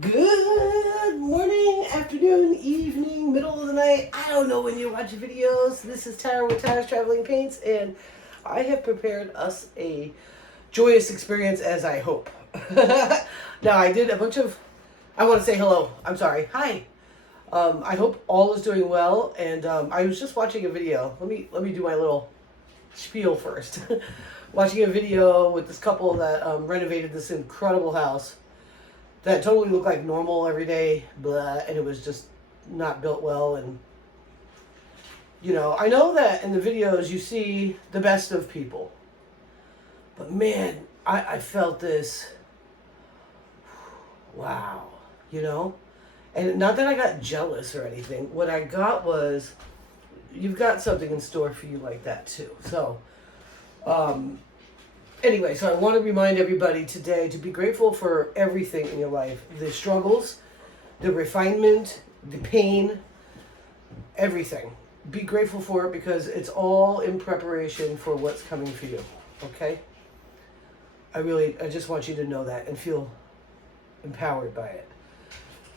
Good morning, afternoon, evening, middle of the night. I don't know when you watch videos. This is Tara with Tara's Traveling Paints, and I have prepared us a joyous experience as I hope. Now, I did a bunch of. I want to say hello. I'm sorry. Hi. I hope all is doing well, and I was just watching a video. Let me do my little spiel first. Watching a video with this couple that renovated this incredible house that totally looked like normal everyday blah, and it was just not built well. And I know that in the videos you see the best of people, but man, I felt this. Wow, and not that I got jealous or anything. What I got was, you've got something in store for you like that too. So anyway, so I want to remind everybody today to be grateful for everything in your life. The struggles, the refinement, the pain, everything. Be grateful for it because it's all in preparation for what's coming for you. Okay? I just want you to know that and feel empowered by it.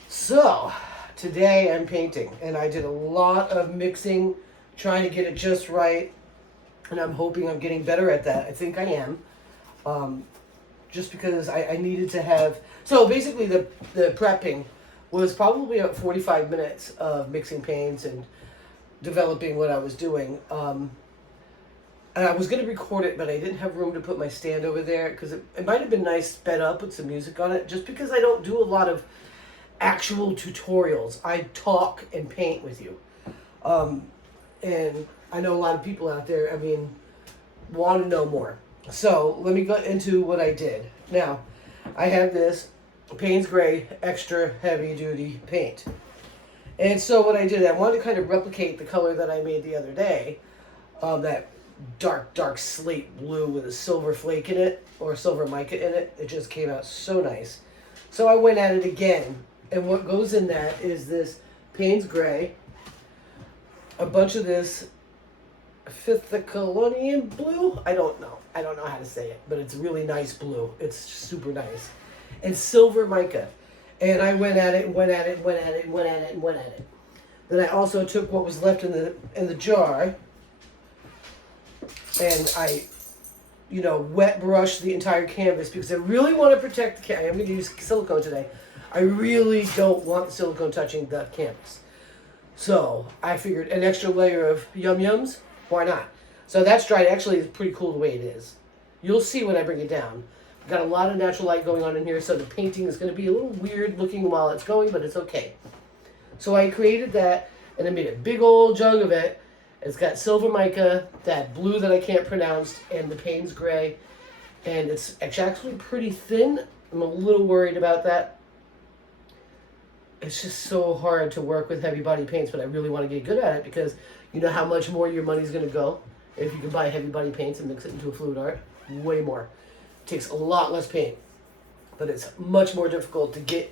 So, today I'm painting, and I did a lot of mixing, trying to get it just right, and I'm hoping I'm getting better at that. I think I am. Just because I needed to have. So basically, the prepping was probably about 45 minutes of mixing paints and developing what I was doing. And I was going to record it, but I didn't have room to put my stand over there because it might have been nice sped up with some music on it, just because I don't do a lot of actual tutorials. I talk and paint with you. And I know a lot of people out there, want to know more. So let me go into what I did. Now, I have this Payne's Gray Extra Heavy Duty paint. And so what I did, I wanted to kind of replicate the color that I made the other day, that dark slate blue with a silver flake in it, or silver mica in it. It just came out so nice. So I went at it again. And what goes in that is this Payne's Gray, a bunch of this Phythocolonian blue. I don't know how to say it, but it's really nice blue. It's super nice. And silver mica. And I went at it and went at it and went at it and went at it and went at it. Then I also took what was left in the jar, and I wet brushed the entire canvas because I really want to protect the canvas. I'm going to use silicone today. I really don't want the silicone touching the canvas. So I figured an extra layer of Yum Yums, why not? So that's dried. Actually, it's pretty cool the way it is. You'll see when I bring it down. I've got a lot of natural light going on in here, so the painting is going to be a little weird looking while it's going, but it's okay. So I created that, and I made a big old jug of it. It's got silver mica, that blue that I can't pronounce, and the Payne's Gray. And it's actually pretty thin. I'm a little worried about that. It's just so hard to work with heavy body paints, but I really want to get good at it because you know how much more your money's going to go if you can buy heavy body paints and mix it into a fluid art? Way more. It takes a lot less paint, but it's much more difficult to get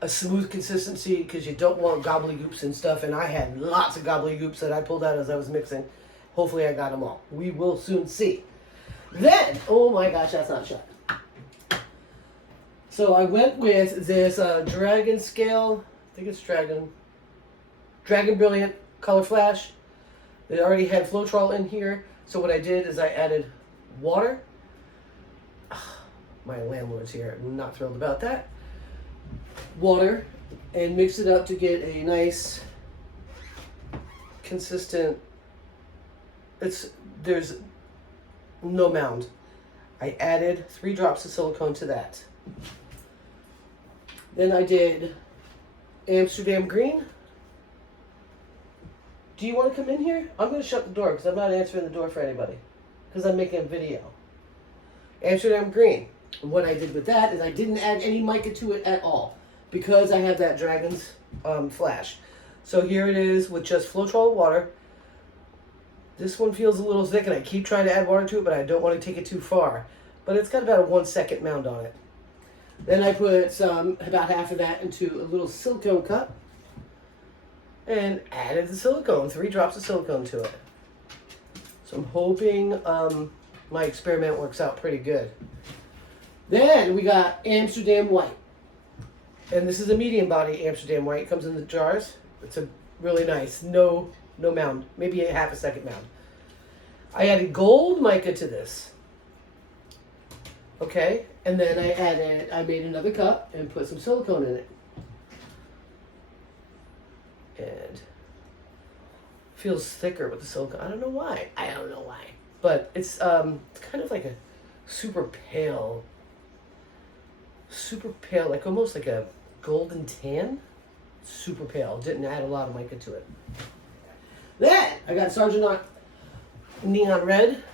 a smooth consistency because you don't want gobbledygooks and stuff, and I had lots of gobbledygooks that I pulled out as I was mixing. Hopefully I got them all. We will soon see. Then, oh my gosh, that's not shut. So I went with this Dragon Scale, I think it's Dragon Brilliant Color Flash. They already had Floetrol in here, so what I did is I added water. My landlord's here, I'm not thrilled about that. Water, and mix it up to get a nice, consistent, there's no mound. I added 3 drops of silicone to that. Then I did Amsterdam Green. Do you want to come in here? I'm going to shut the door because I'm not answering the door for anybody because I'm making a video. Amsterdam Green. And what I did with that is I didn't add any mica to it at all because I have that Dragon's Flash. So here it is with just Floetrol water. This one feels a little thick and I keep trying to add water to it, but I don't want to take it too far. But it's got about a 1 second mound on it. Then I put about half of that into a little silicone cup and added the silicone, 3 drops of silicone to it. So I'm hoping my experiment works out pretty good. Then we got Amsterdam White. And this is a medium body Amsterdam white. It comes in the jars. It's a really nice, no mound, maybe a half a second mound. I added gold mica to this. Okay, and then I made another cup and put some silicone in it. And feels thicker with the silicone. I don't know why. But it's kind of like a super pale, like almost like a golden tan. Super pale. Didn't add a lot of mica to it. Then I got Sergeant Knott Neon Red.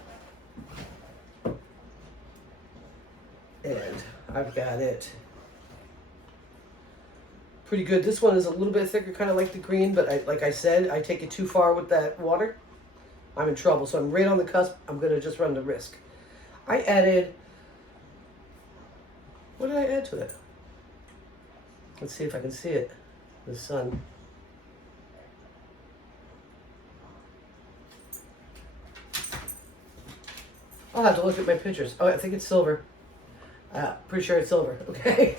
And I've got it pretty good. This one is a little bit thicker, kind of like the green, but like I said, I take it too far with that water, I'm in trouble. So I'm right on the cusp. I'm going to just run the risk. I added, what did I add to it? Let's see if I can see it. The sun. I'll have to look at my pictures. Oh, I think it's silver. Pretty sure it's silver. Okay.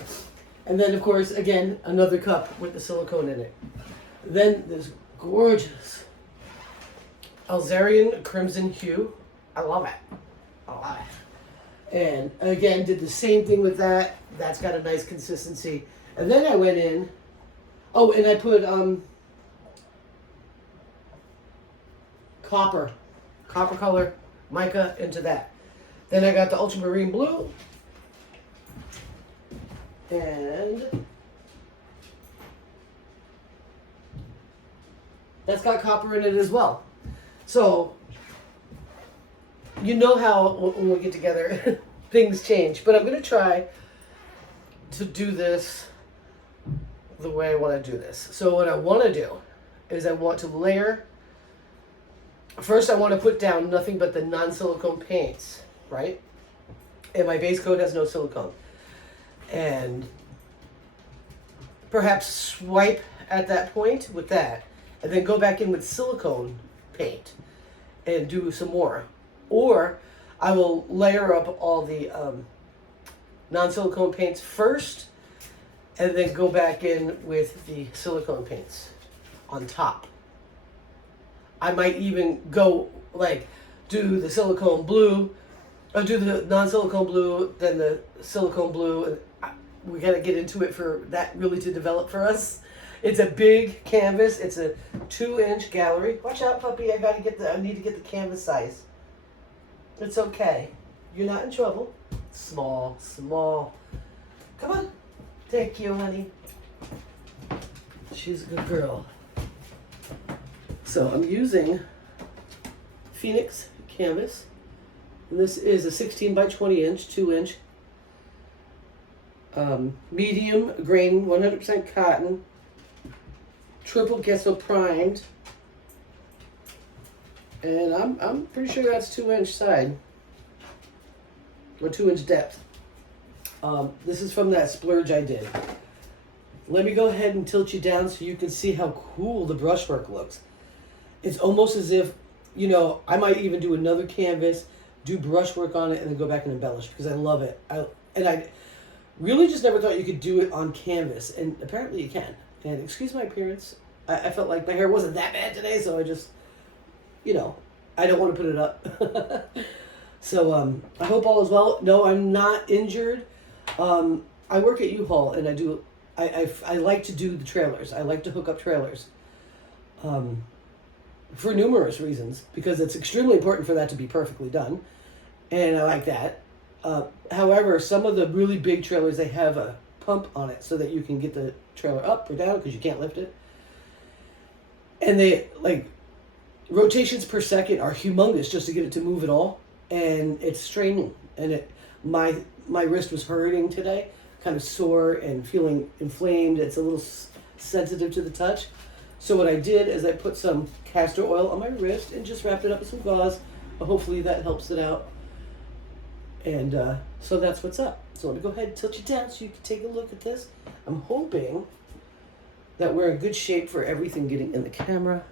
And then, of course, again, another cup with the silicone in it. Then this gorgeous Alzarian Crimson Hue. I love it. And again, did the same thing with that. That's got a nice consistency. And then I went in. Oh, and I put copper color mica into that. Then I got the ultramarine blue. And that's got copper in it as well. So, you know how when we get together, things change. But I'm going to try to do this the way I want to do this. So what I want to do is I want to layer. First, I want to put down nothing but the non-silicone paints, right? And my base coat has no silicone. And perhaps swipe at that point with that, and then go back in with silicone paint and do some more. Or I will layer up all the non-silicone paints first, and then go back in with the silicone paints on top. I might even go like do the silicone blue, or do the non-silicone blue, then the silicone blue, and we gotta get into it for that really to develop for us. It's a big canvas. It's a 2-inch gallery. Watch out, puppy. I need to get the canvas size. It's okay. You're not in trouble. Small. Come on. Thank you, honey. She's a good girl. So I'm using Phoenix canvas. And this is a 16 by 20 inch, 2-inch. Medium grain, 100% cotton, triple gesso primed, and I'm pretty sure that's 2-inch side, or 2-inch depth. This is from that splurge I did. Let me go ahead and tilt you down so you can see how cool the brushwork looks. It's almost as if, I might even do another canvas, do brushwork on it, and then go back and embellish because I love it. I really just never thought you could do it on canvas, and apparently you can. And excuse my appearance. I felt like my hair wasn't that bad today, so I just, I don't want to put it up. So I hope all is well. No, I'm not injured. I work at U-Haul, and I like to do the trailers. I like to hook up trailers for numerous reasons, because it's extremely important for that to be perfectly done, and I like that. However, some of the really big trailers, they have a pump on it so that you can get the trailer up or down because you can't lift it. And they, rotations per second are humongous just to get it to move at all. And it's straining. And my wrist was hurting today, kind of sore and feeling inflamed. It's a little sensitive to the touch. So what I did is I put some castor oil on my wrist and just wrapped it up with some gauze. Hopefully that helps it out. And so that's what's up. So let me go ahead and tilt you down so you can take a look at this. I'm hoping that we're in good shape for everything getting in the camera.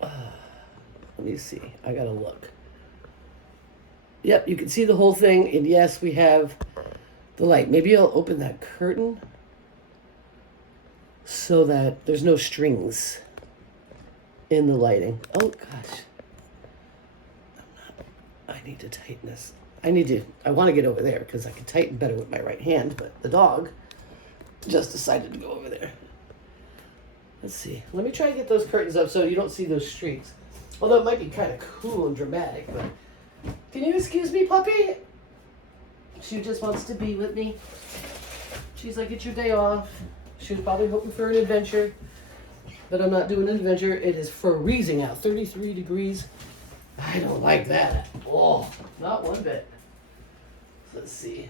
Let me see. I gotta look. Yep, you can see the whole thing. And yes, we have the light. Maybe I'll open that curtain so that there's no strings in the lighting. Oh gosh. I need to tighten this. I want to get over there because I can tighten better with my right hand, but the dog just decided to go over there. Let's see. Let me try to get those curtains up so you don't see those streaks. Although it might be kind of cool and dramatic, but can you excuse me, puppy? She just wants to be with me. She's like, it's your day off. She was probably hoping for an adventure, but I'm not doing an adventure. It is freezing out, 33 degrees. I don't like that. Oh, not one bit. Let's see.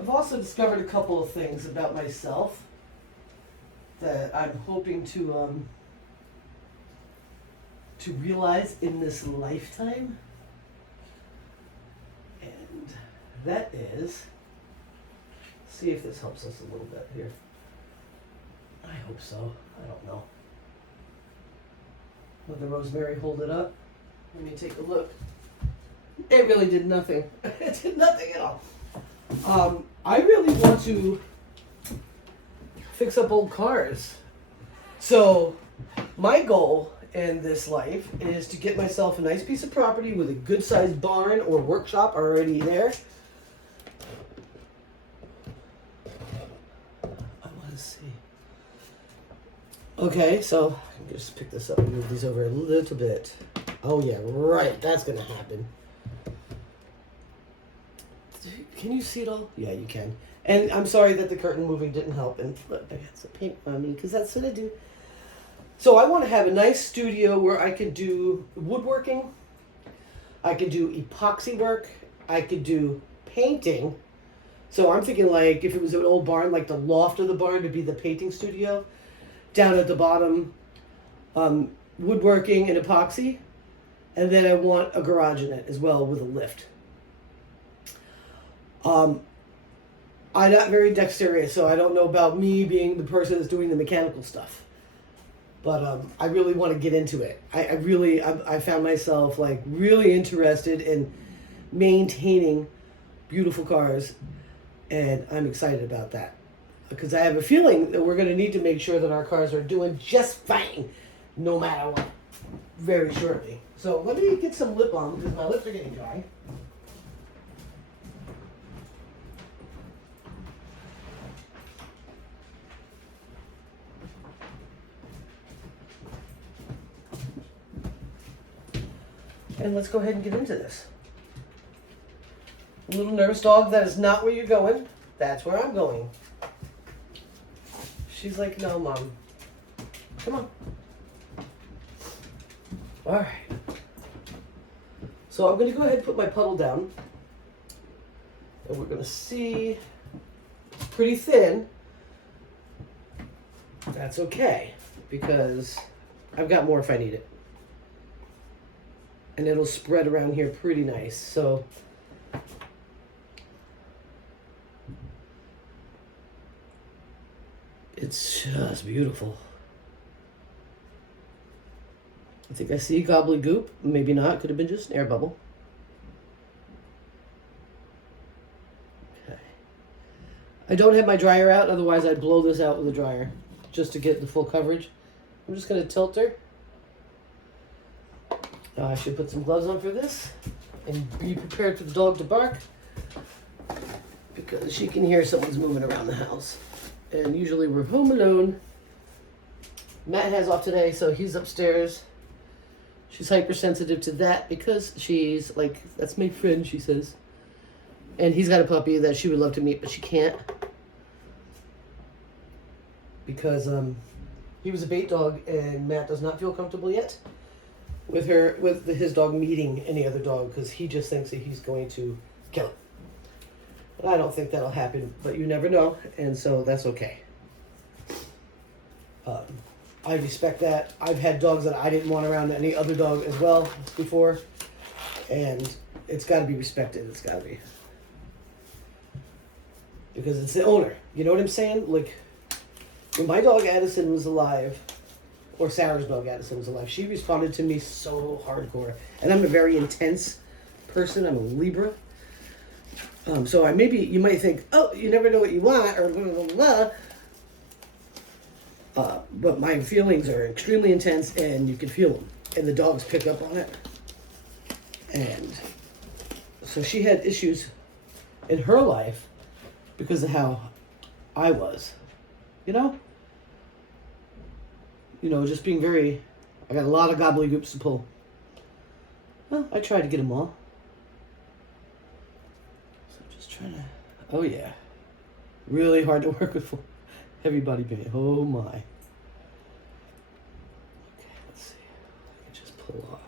I've also discovered a couple of things about myself that I'm hoping to realize in this lifetime. And that is, see if this helps us a little bit here. I hope so. I don't know. Let the rosemary hold it up. Let me take a look. It really did nothing. It did nothing at all. I really want to fix up old cars. So my goal in this life is to get myself a nice piece of property with a good sized barn or workshop already there. I want to see. Okay, so I can just pick this up and move these over a little bit. Oh yeah, right, that's gonna happen. Can you see it all? Yeah, you can. And I'm sorry that the curtain moving didn't help. And look, I got some paint on me because that's what I do. So I want to have a nice studio where I can do woodworking. I could do epoxy work. I could do painting. So I'm thinking like if it was an old barn, like the loft of the barn to be the painting studio. Down at the bottom, woodworking and epoxy. And then I want a garage in it as well with a lift. I'm not very dexterous, so I don't know about me being the person that's doing the mechanical stuff. But I really want to get into it. I found myself like really interested in maintaining beautiful cars, and I'm excited about that. Because I have a feeling that we're going to need to make sure that our cars are doing just fine, no matter what, very shortly. So let me get some lip balm because my lips are getting dry. And let's go ahead and get into this. A little nervous dog, that is not where you're going. That's where I'm going. She's like, no, Mom. Come on. All right. So I'm going to go ahead and put my puddle down. And we're going to see, it's pretty thin. That's okay, because I've got more if I need it. And it'll spread around here pretty nice. So it's just beautiful. I think I see gobbledygook. Maybe not. Could have been just an air bubble. Okay. I don't have my dryer out. Otherwise, I'd blow this out with a dryer just to get the full coverage. I'm just going to tilt her. I should put some gloves on for this and be prepared for the dog to bark because she can hear someone's moving around the house. And usually we're home alone. Matt has off today, so he's upstairs. She's hypersensitive to that because she's like, that's my friend, she says. And he's got a puppy that she would love to meet, but she can't. Because he was a bait dog and Matt does not feel comfortable yet with his dog meeting any other dog because he just thinks that he's going to kill it. But I don't think that'll happen, but you never know, and so that's okay. I respect that. I've had dogs that I didn't want around any other dog as well before, and it's got to be respected. It's got to be. Because it's the owner. You know what I'm saying? Like, when my dog Addison was alive, or Sarah's dog, Addison, was alive, she responded to me so hardcore. And I'm a very intense person. I'm a Libra. So maybe you might think, oh, you never know what you want, or blah, blah, blah, blah. But my feelings are extremely intense, and you can feel them. And the dogs pick up on it. And so she had issues in her life because of how I was. You know, just being very, I got a lot of gobbledygooks to pull. Well, I tried to get them all. So I'm just trying to, oh yeah. Really hard to work with heavy body paint. Oh my. Okay, let's see. I can just pull off.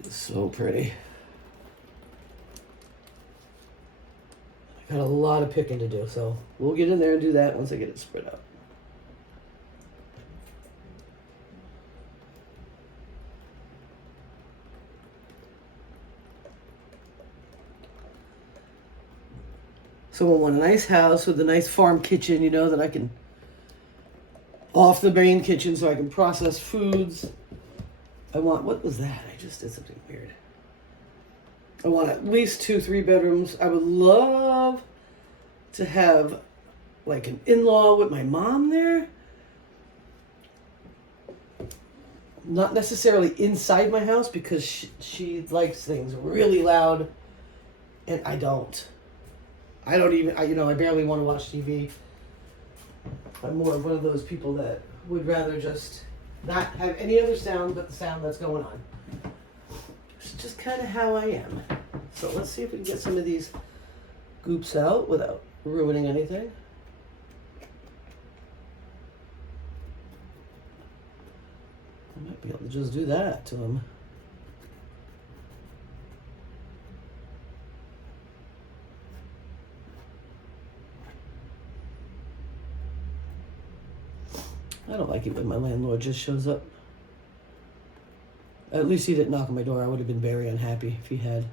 It's so pretty. I got a lot of picking to do, so we'll get in there and do that once I get it spread out. So I want a nice house with a nice farm kitchen, that I can, off the main kitchen so I can process foods. I want, what was that? I just did something weird. I want at least 2-3 bedrooms. I would love to have like an in-law with my mom there. Not necessarily inside my house because she likes things really loud and I don't. I don't even, I barely want to watch TV. I'm more of one of those people that would rather just not have any other sound but the sound that's going on. It's just kind of how I am. So let's see if we can get some of these goops out without ruining anything. I might be able to just do that to them. I don't like it when my landlord just shows up. At least he didn't knock on my door. I would have been very unhappy if he had.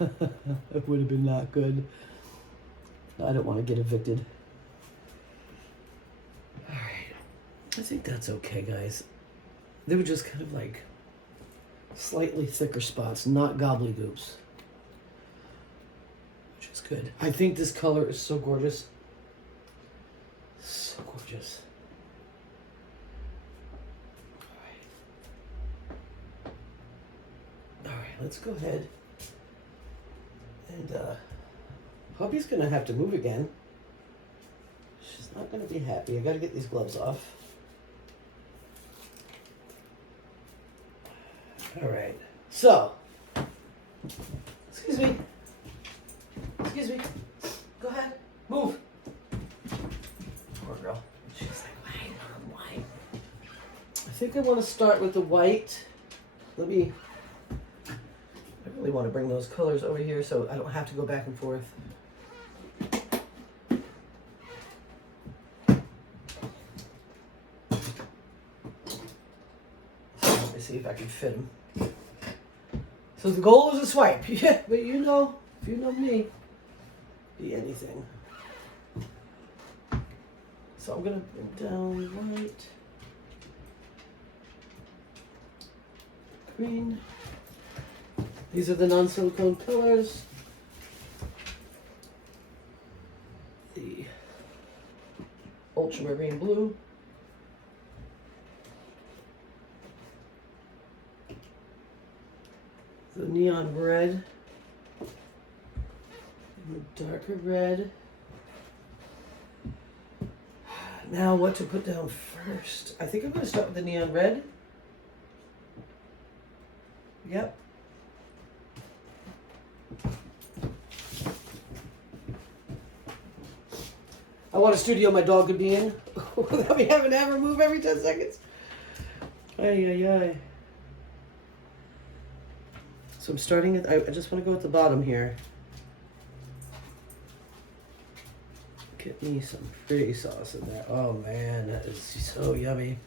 It would have been not good. I don't want to get evicted. Alright. I think that's okay, guys. They were just kind of like slightly thicker spots, not gobblygoops. Which is good. I think this color is so gorgeous. So gorgeous. Alright, let's go ahead. And Puppy's gonna have to move again. She's not gonna be happy. I gotta get these gloves off. Alright, so excuse me. Go ahead. Move. Poor girl. She's like, why, Mom, why? I think I want to start with the white. I really want to bring those colors over here so I don't have to go back and forth. So let me see if I can fit them. So the goal is a swipe. Yeah, but if you know me, be anything. So I'm going to bring down white, green. These are the non-silicone pillars. The ultramarine blue. The neon red. The darker red. Now what to put down first? I think I'm going to start with the neon red. Yep. I want a studio my dog could be in without me having to have her move every 10 seconds. Ay. So I'm starting at, I just want to go at the bottom here. Get me some pretty sauce in there. Oh man, that is so yummy.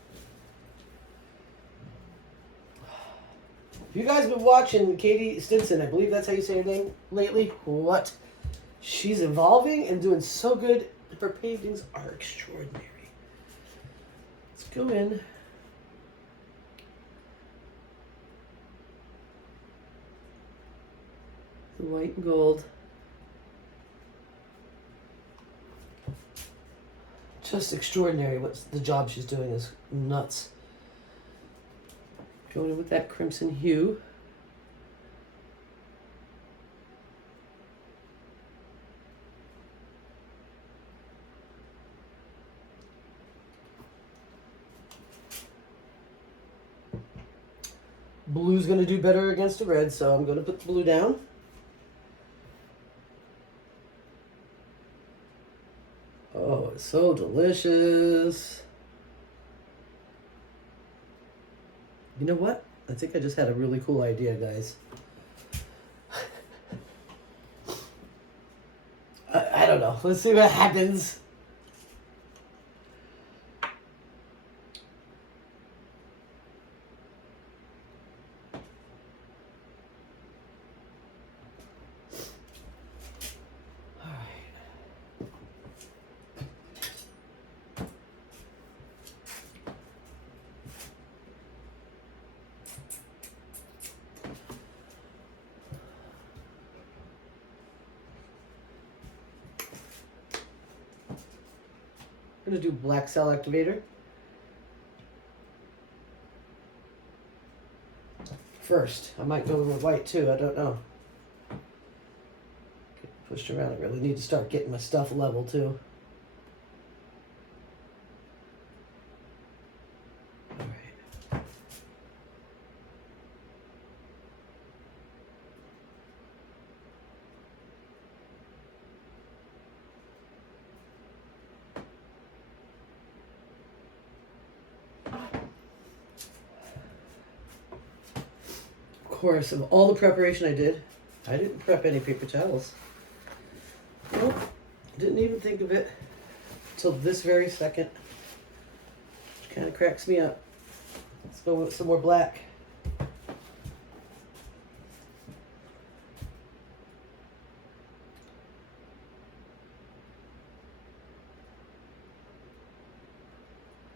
If you guys have been watching Katie Stinson, I believe that's how you say her name lately. What? She's evolving and doing so good. Her paintings are extraordinary. Just go in. The white and gold. Just extraordinary. What's the job she's doing is nuts. Going in with that crimson hue. Blue's going to do better against the red, so I'm going to put the blue down. Oh, it's so delicious. You know what? I think I just had a really cool idea, guys. I don't know. Let's see what happens. I'm going to do black cell activator. First, I might go with white too, I don't know. Get pushed around, I really need to start getting my stuff level too. Alright. Of course, of all the preparation I did, I didn't prep any paper towels. Nope, didn't even think of it till this very second, which kind of cracks me up. Let's go with some more black.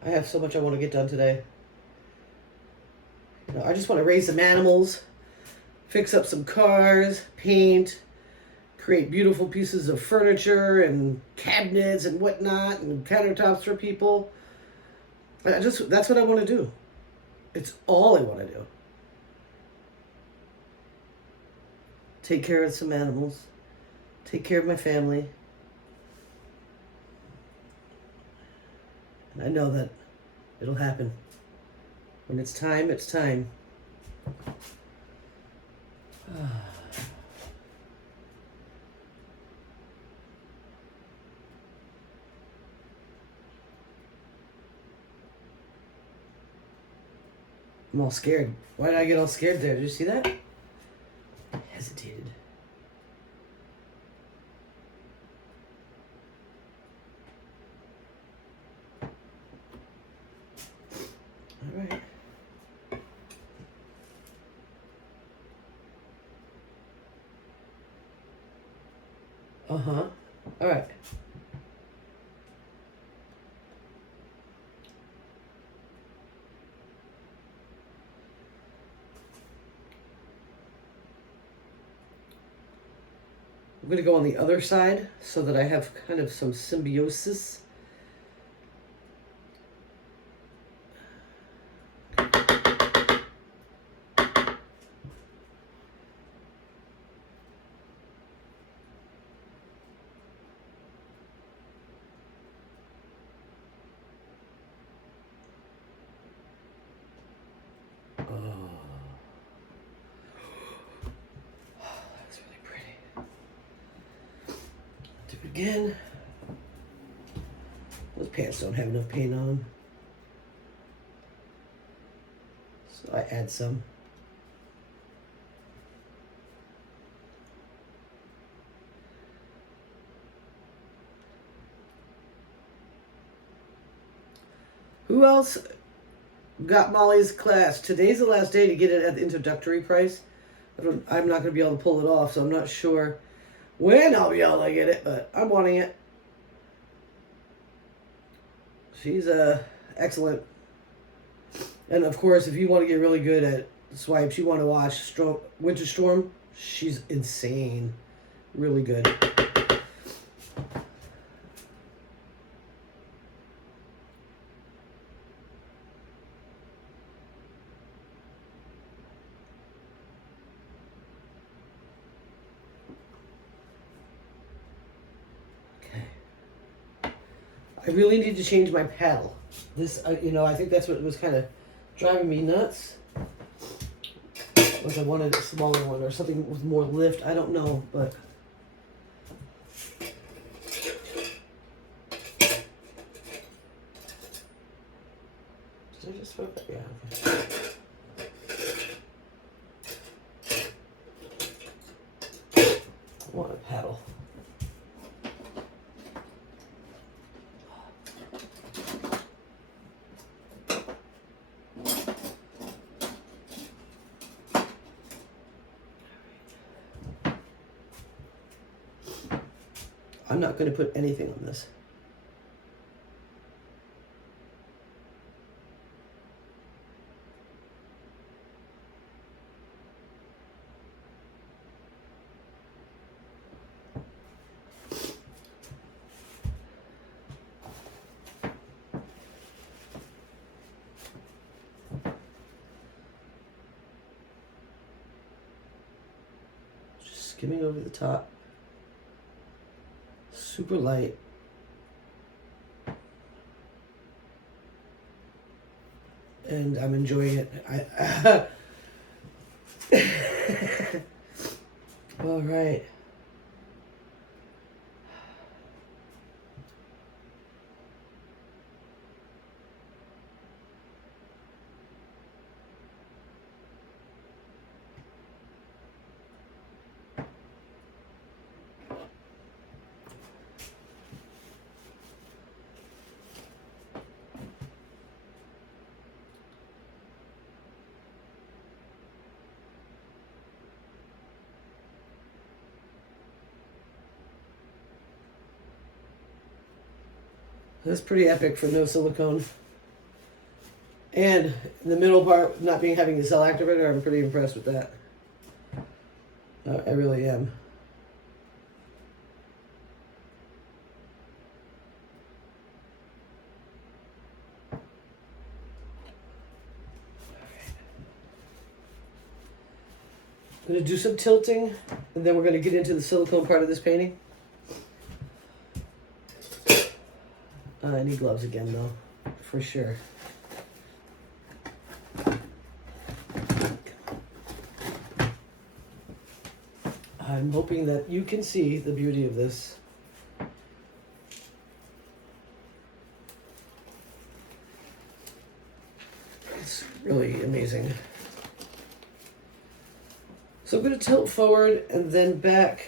I have so much I want to get done today. You know, I just want to raise some animals, fix up some cars, paint, create beautiful pieces of furniture and cabinets and whatnot and countertops for people. That's what I want to do. It's all I want to do. Take care of some animals, take care of my family. And I know that it'll happen. When it's time, it's time. I'm all scared. Why did I get all scared there? Did you see that? I hesitated. All right. Uh-huh. All right. I'm going to go on the other side so that I have kind of some symbiosis. Again, those pants don't have enough paint on them, so I add some. Who else got Molly's class? Today's the last day to get it at the introductory price. I'm not going to be able to pull it off, so I'm not sure when I'll be able to get it, but I'm wanting it. She's excellent. And of course, if you want to get really good at swipes, you want to watch Winter Storm. She's insane. Really good. I really need to change my paddle. This, I think that's what was kind of driving me nuts. Was I wanted a smaller one or something with more lift? I don't know, but did I just throw that? Yeah. Okay. I want a paddle. I'm not going to put anything on this. Just skimming over the top. Super light. And I'm enjoying it. All right. That's pretty epic for no silicone. And the middle part not having the cell activator, I'm pretty impressed with that. I really am. I'm going to do some tilting, and then we're going to get into the silicone part of this painting. I need gloves again, though, for sure. I'm hoping that you can see the beauty of this. It's really amazing. So I'm going to tilt forward and then back.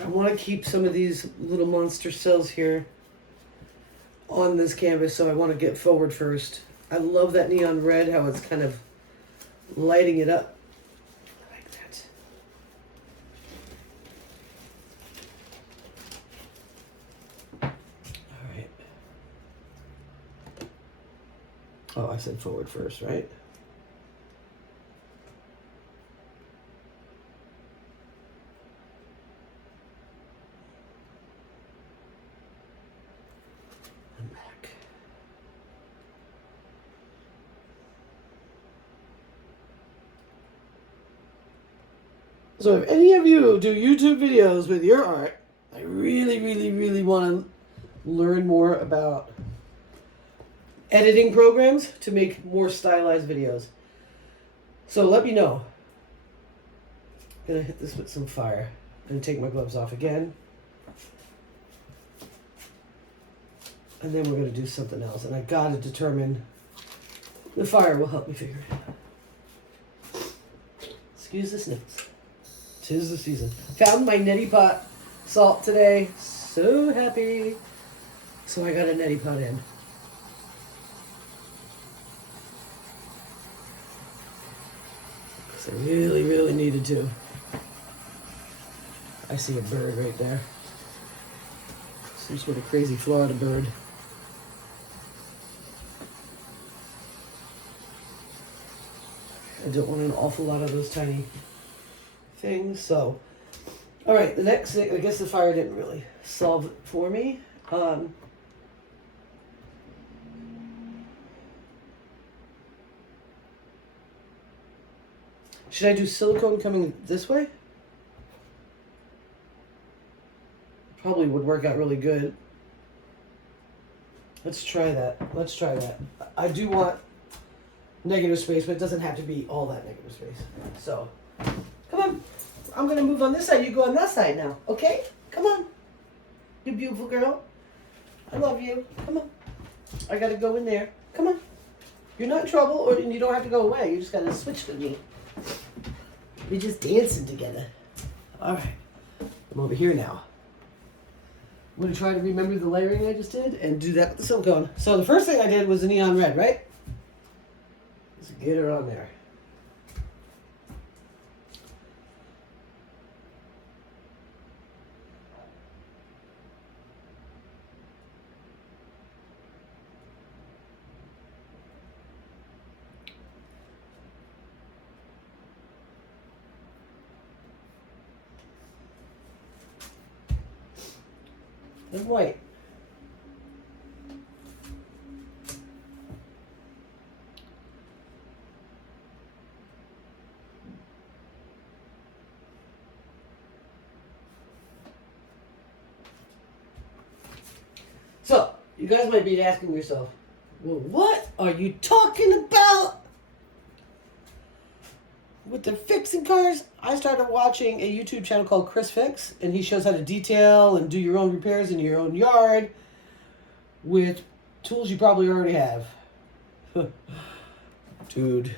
I want to keep some of these little monster cells here on this canvas, so I want to get forward first. I love that neon red, how it's kind of lighting it up. I like that. All right. Oh, I said forward first, right? So if any of you do YouTube videos with your art, I really, really, really want to learn more about editing programs to make more stylized videos. So let me know. I'm going to hit this with some fire and take my gloves off again. And then we're going to do something else. And I got to determine, the fire will help me figure it out. Excuse the sniffles. 'Tis the season. Found my neti pot salt today. So happy. So I got a neti pot in. Because I really, really needed to. I see a bird right there. Some sort of crazy Florida bird. I don't want an awful lot of those tiny things. So, all right, the next thing, I guess the fire didn't really solve it for me. Should I do silicone coming this way? Probably would work out really good. Let's try that. Let's try that. I do want negative space, but it doesn't have to be all that negative space. So, come on. I'm going to move on this side. You go on that side now. Okay? Come on. You beautiful girl. I love you. Come on. I got to go in there. Come on. You're not in trouble, or you don't have to go away. You just got to switch with me. We're just dancing together. All right. I'm over here now. I'm going to try to remember the layering I just did and do that with the silicone. So the first thing I did was the neon red, right? Let's get her on there. And white. So, you guys might be asking yourself, well, what are you talking about with the fixing cars? I started watching a YouTube channel called Chris Fix, and he shows how to detail and do your own repairs in your own yard with tools you probably already have. Dude,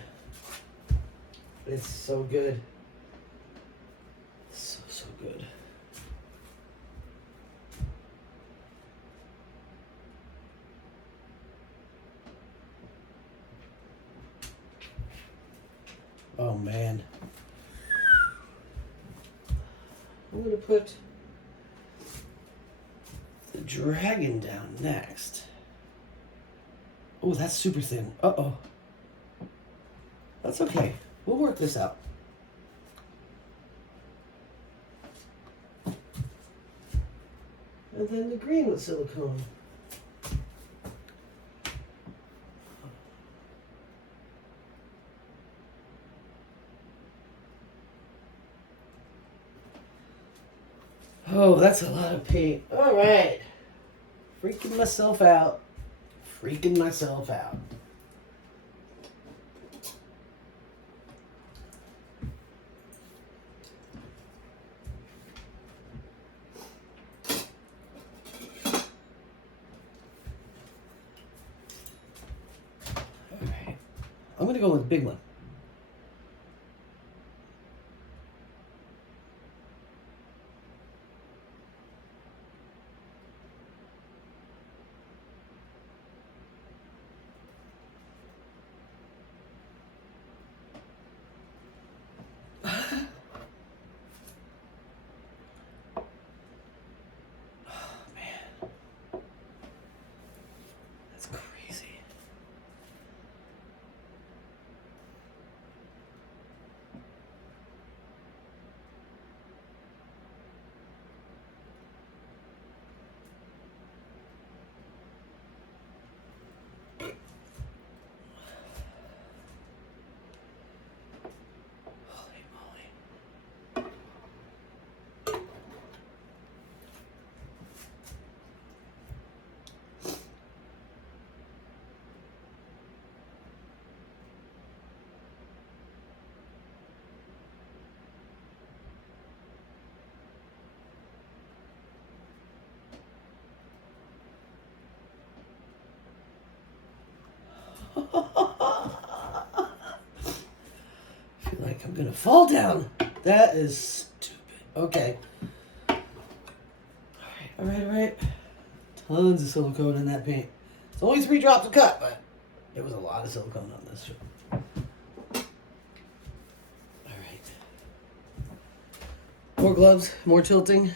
it's so good. So good. Oh man. I'm going to put the dragon down next. Oh, that's super thin. Uh-oh. That's okay. We'll work this out. And then the green with silicone. Oh, that's a lot of paint. All right. Freaking myself out. Freaking myself out. All right. I'm going to go with the big one. I feel like I'm gonna fall down. That is stupid. Okay. Alright. Tons of silicone in that paint. It's only 3 drops of cut, but it was a lot of silicone on this. Alright. More gloves, more tilting.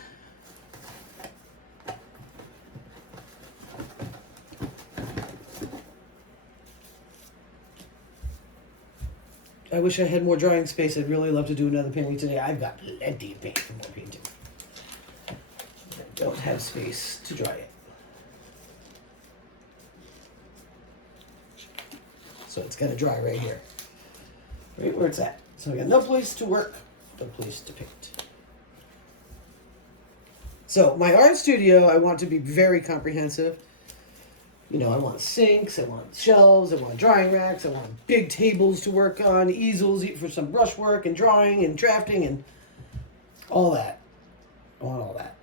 I wish I had more drying space. I'd really love to do another painting today. I've got plenty of paint for more painting. I don't have space to dry it. So it's got to dry right here. Right where it's at. So I got no place to work, no place to paint. So my art studio, I want to be very comprehensive. You know, I want sinks, I want shelves, I want drying racks, I want big tables to work on, easels for some brush work and drawing and drafting and all that. I want all that.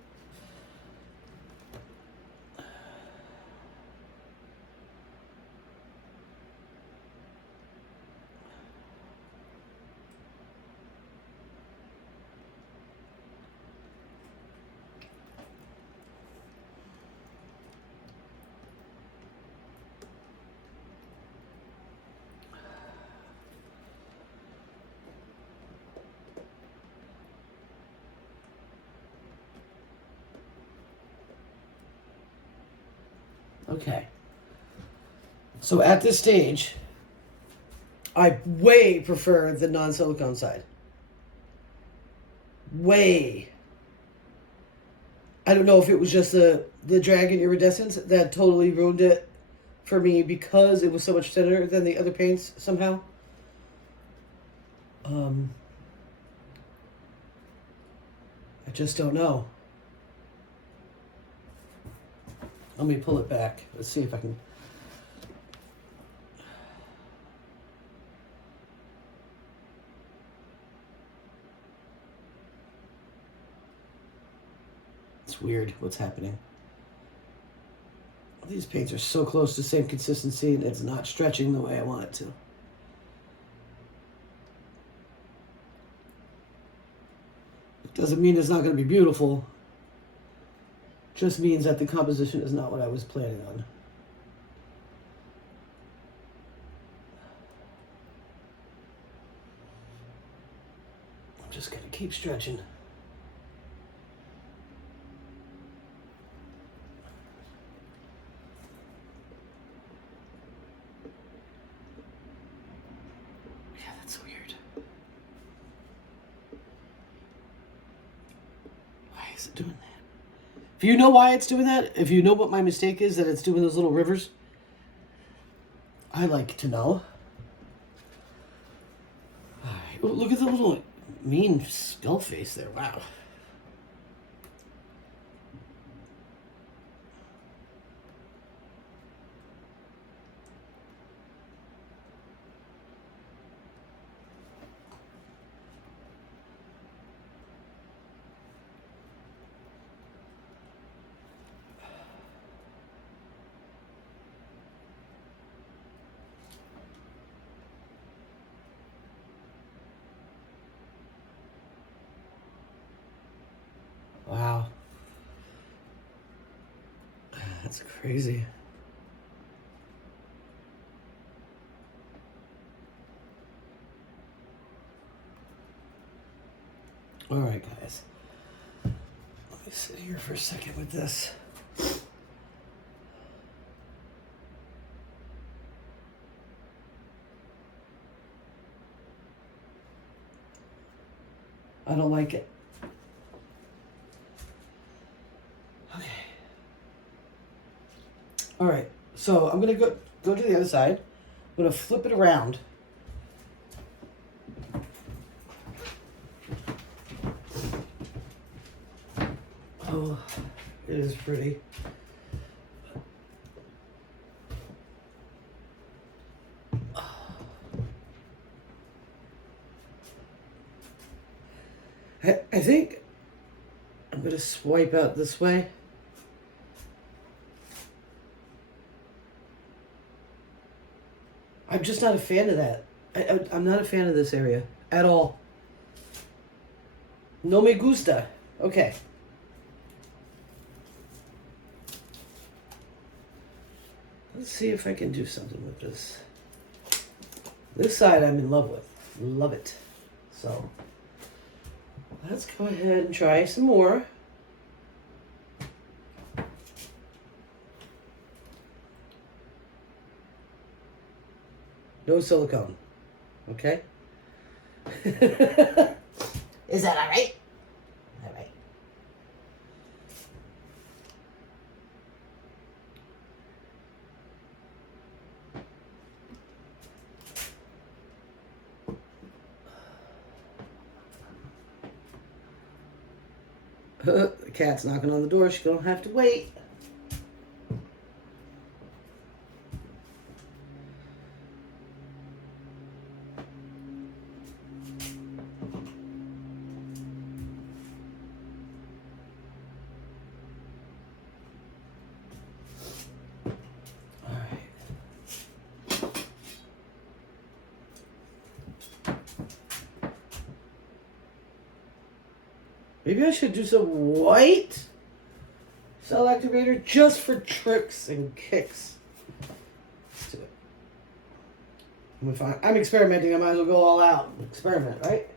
Okay. So at this stage, I way prefer the non-silicone side. Way. I don't know if it was just the Dragon Iridescence that totally ruined it for me because it was so much thinner than the other paints somehow. I just don't know. Let me pull it back. Let's see if I can. It's weird what's happening. These paints are so close to the same consistency and it's not stretching the way I want it to. It doesn't mean it's not going to be beautiful. Just means that the composition is not what I was planning on. I'm just going to keep stretching. Yeah, that's weird. Why is it doing that? If you know why it's doing that, if you know what my mistake is that it's doing those little rivers, I'd like to know. Alright, look at the little mean skull face there. Wow. Wow. That's crazy. All right, guys. Let me sit here for a second with this. I don't like it. Okay. All right. So I'm gonna go to the other side. I'm gonna flip it around. Oh, it is pretty. I think I'm going to swipe out this way. I'm just not a fan of that. I'm not a fan of this area at all. No me gusta. Okay. Let's see if I can do something with this. This side I'm in love with. Love it. So let's go ahead and try some more. No silicone. Okay? Is that all right? All right. The cat's knocking on the door. She's gonna have to wait. Maybe I should do some white cell activator just for tricks and kicks. Let's do it. I'm experimenting. I might as well go all out. Experiment, right?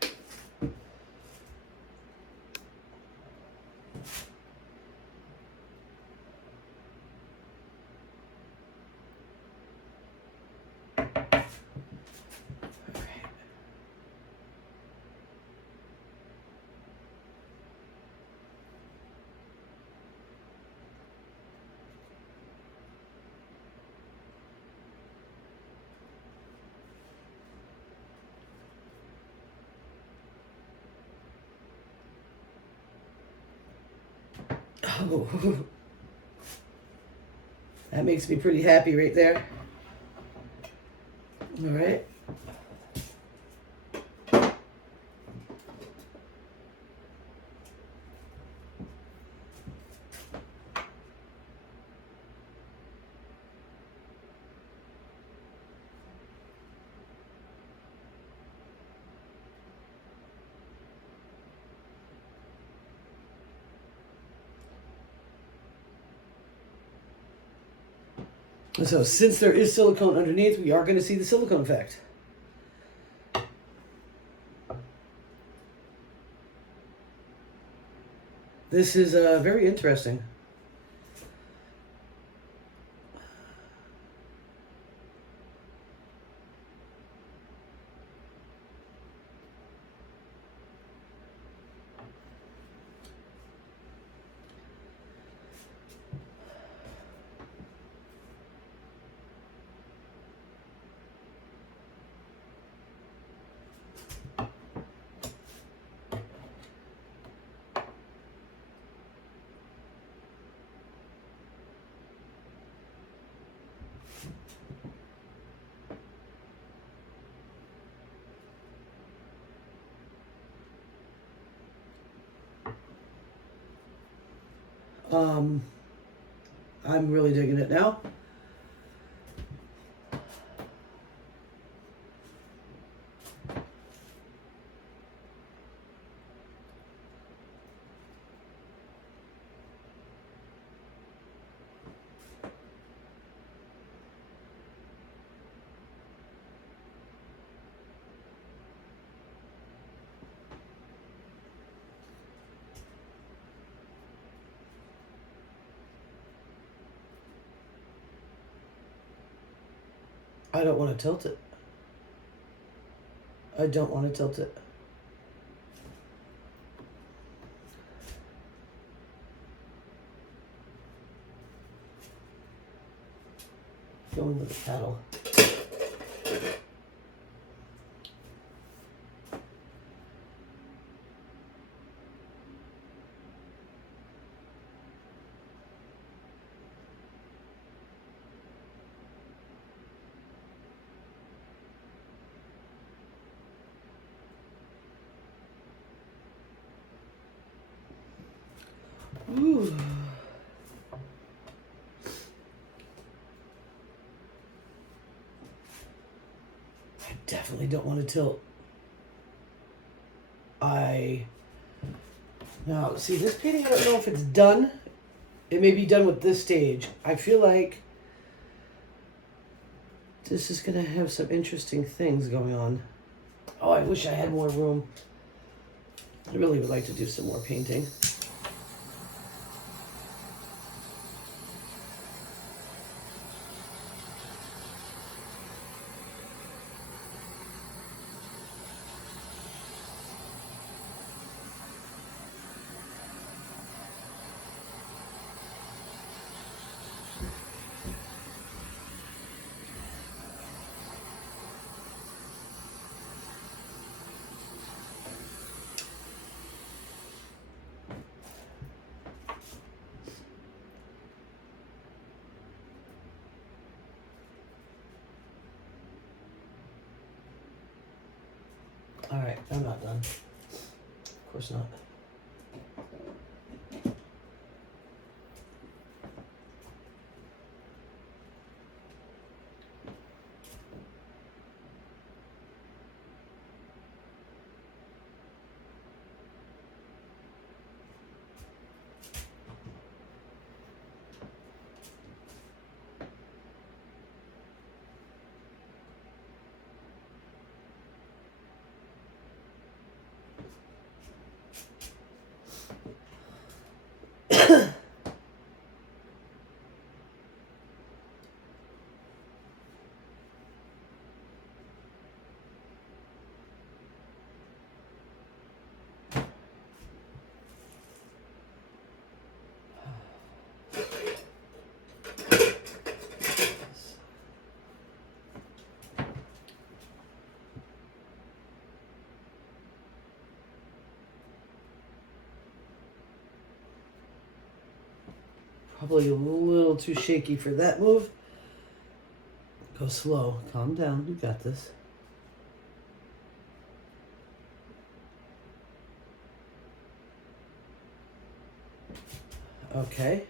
Oh, that makes me pretty happy right there. All right. So since there is silicone underneath, we are going to see the silicone effect. This is very interesting. I'm really digging it now. I don't want to tilt it. I don't want to tilt it. Going with the paddle. Ooh. I definitely don't want to tilt. Now, see, this painting, I don't know if it's done. It may be done with this stage. I feel like this is going to have some interesting things going on. Oh, I wish I had more room. I really would like to do some more painting. Alright, I'm not done. Of course not. Probably a little too shaky for that move. Go slow. Calm down. You got this. Okay.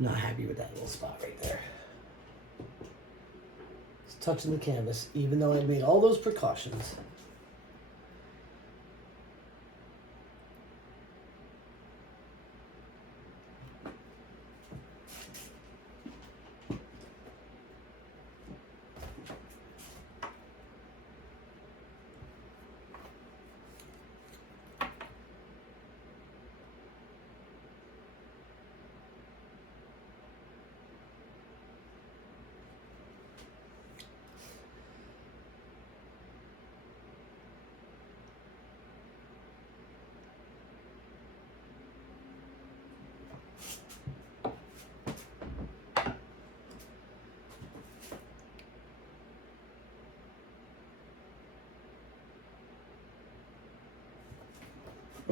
Not happy with that little spot right there. It's touching the canvas, even though I made all those precautions.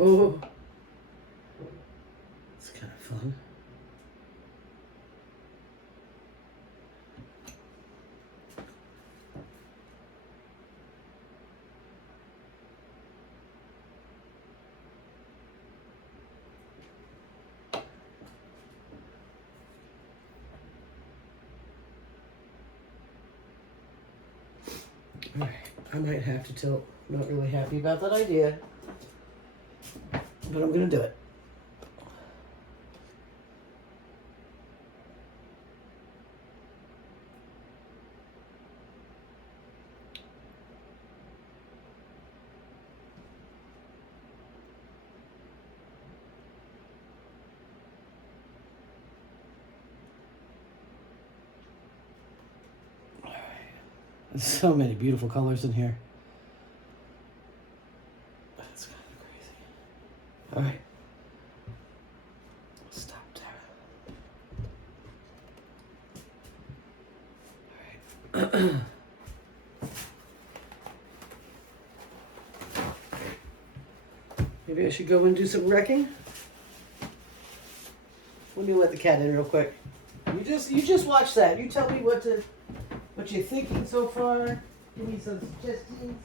Oh, it's kind of fun. All right, I might have to tilt. Not really happy about that idea, but I'm gonna do it. There's so many beautiful colors in here. That's kind of crazy. All right. Stop there. All right. Maybe I should go and do some wrecking. Let me let the cat in real quick. You just watch that. You tell me what you're thinking so far. Give me some suggestions.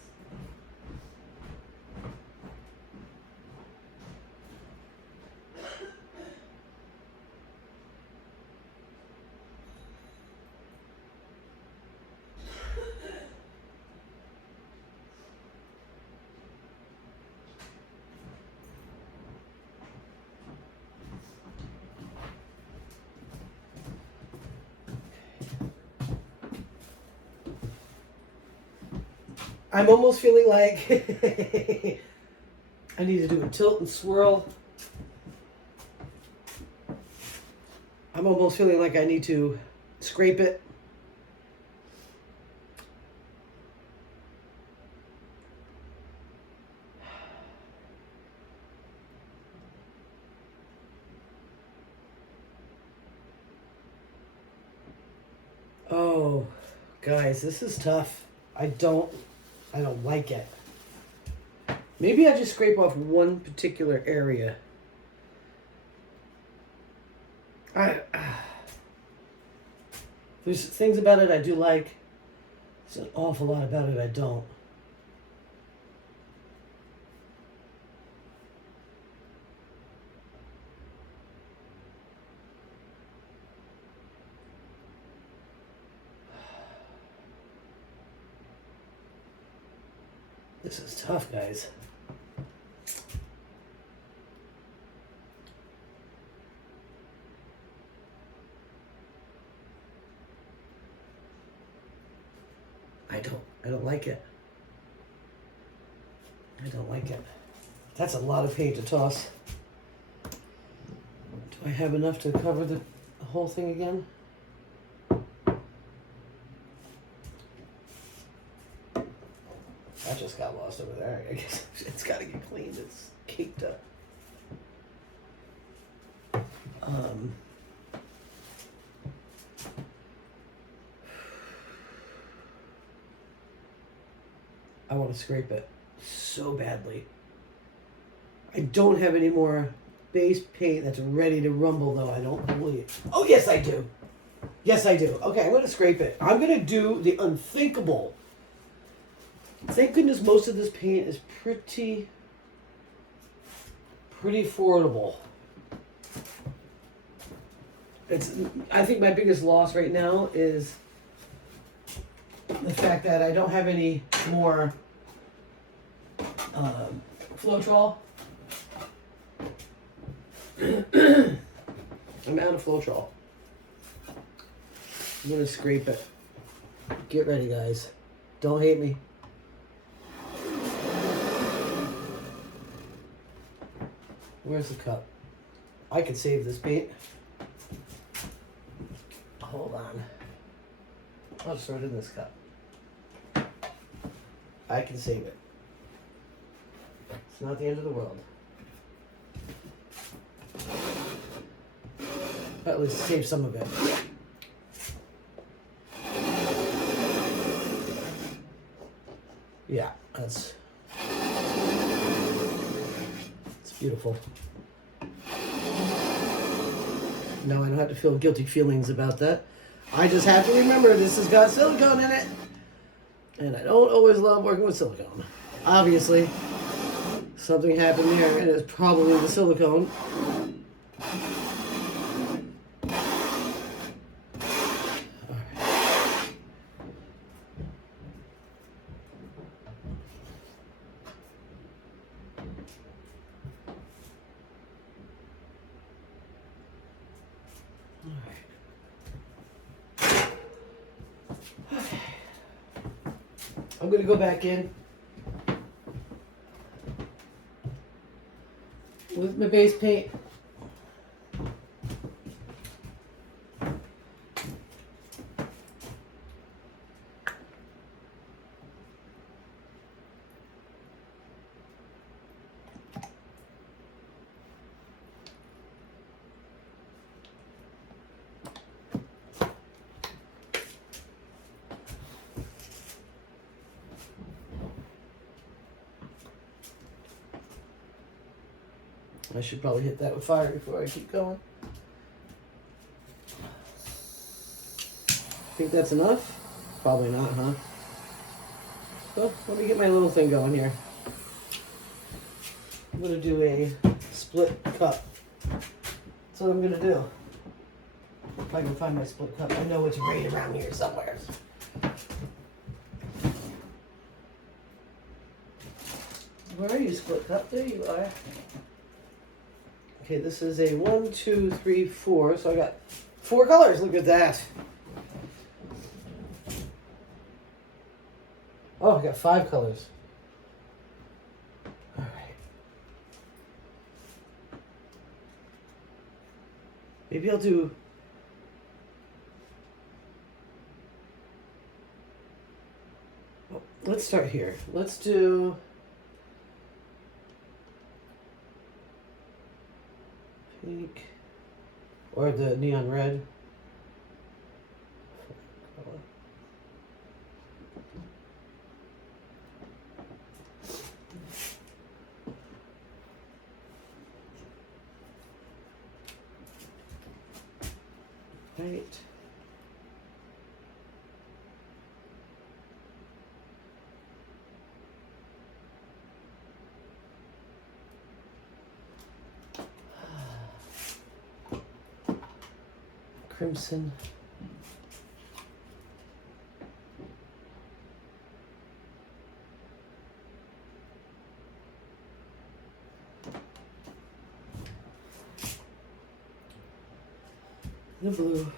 I'm almost feeling like I need to do a tilt and swirl. I'm almost feeling like I need to scrape it. Oh, guys, this is tough. I don't like it. Maybe I just scrape off one particular area. There's things about it I do like. There's an awful lot about it I don't. This is tough, guys. I don't like it. I don't like it. That's a lot of paint to toss. Do I have enough to cover the whole thing again? That just got lost over there. I guess it's got to get cleaned. It's caked up. I want to scrape it so badly. I don't have any more base paint that's ready to rumble, though. I don't believe. Oh, yes, I do. Yes, I do. Okay, I'm going to scrape it. I'm going to do the unthinkable. Thank goodness most of this paint is pretty affordable. I think my biggest loss right now is the fact that I don't have any more Floetrol. I'm out of Floetrol. I'm gonna scrape it. Get ready, guys. Don't hate me. Where's the cup? I could save this paint. Hold on. I'll just throw it in this cup. I can save it. It's not the end of the world. At least save some of it. Yeah, it's beautiful. No, I don't have to feel guilty feelings about that. I just have to remember this has got silicone in it. And I don't always love working with silicone. Obviously, something happened there and it's probably the silicone. I'm going to go back in with my base paint. I should probably hit that with fire before I keep going. Think that's enough? Probably not, huh? So let me get my little thing going here. I'm gonna do a split cup. That's what I'm gonna do. If I can find my split cup. I know it's right around here somewhere. Where are you, split cup? There you are. Okay, this is a 1, 2, 3, 4. So I got 4 colors. Look at that. Oh, I got 5 colors. All right. Maybe I'll do. Oh, let's start here. Let's do. Pink. Or the neon red. Right. Crimson. The blue.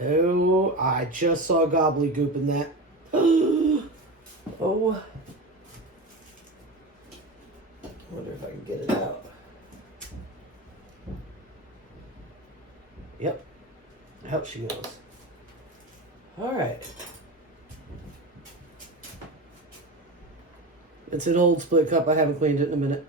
Oh, I just saw gobbledygook in that. Oh. I wonder if I can get it out. Yep. Out she goes. All right. It's an old split cup. I haven't cleaned it in a minute.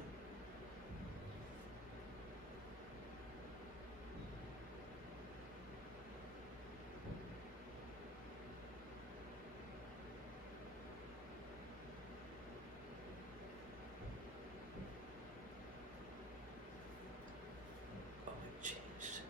Oh, it changed.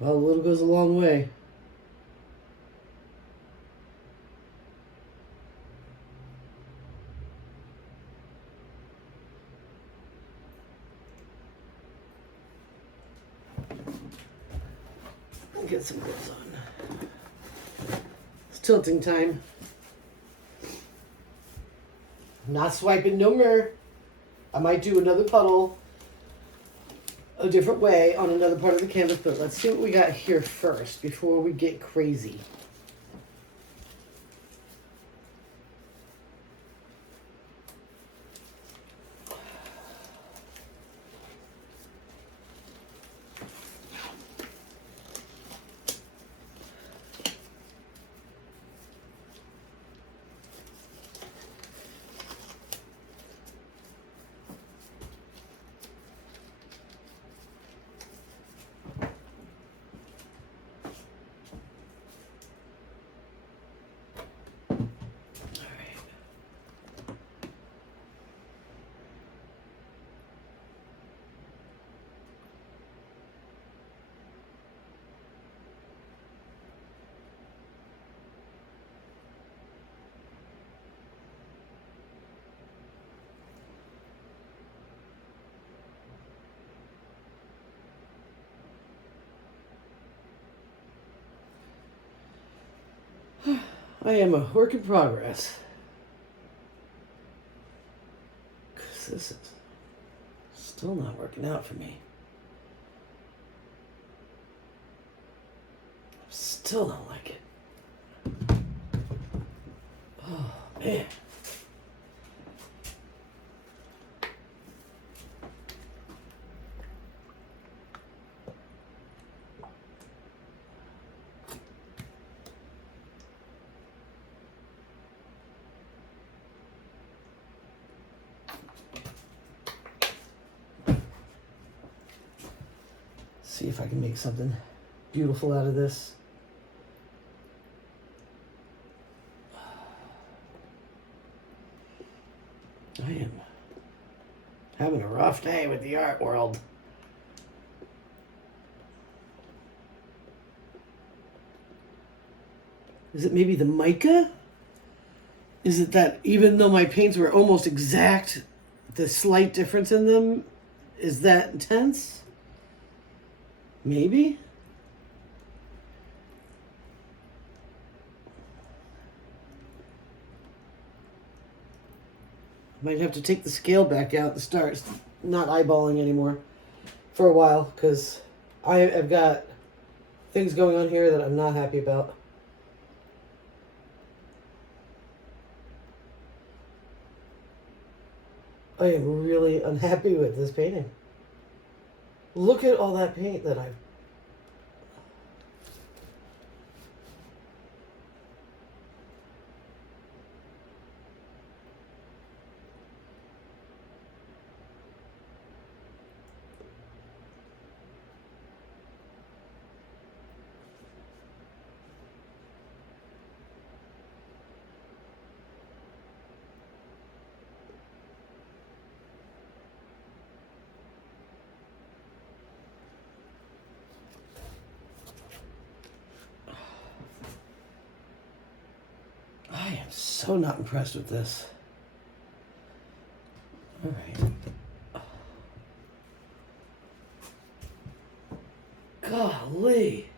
Well, a little goes a long way. Get some gloves on. It's tilting time. Not swiping no more. I might do another puddle a different way on another part of the canvas, but let's see what we got here first before we get crazy. I am a work in progress. 'Cause this is still not working out for me. Still don't like it. Oh, man. See if I can make something beautiful out of this. I am having a rough day with the art world. Is it maybe the mica? Is it that even though my paints were almost exact, the slight difference in them is that intense? Maybe? Might have to take the scale back out and start not eyeballing anymore for a while, because I've got things going on here that I'm not happy about. I am really unhappy with this painting. Look at all that paint that I've... I am so not impressed with this. All right. Golly.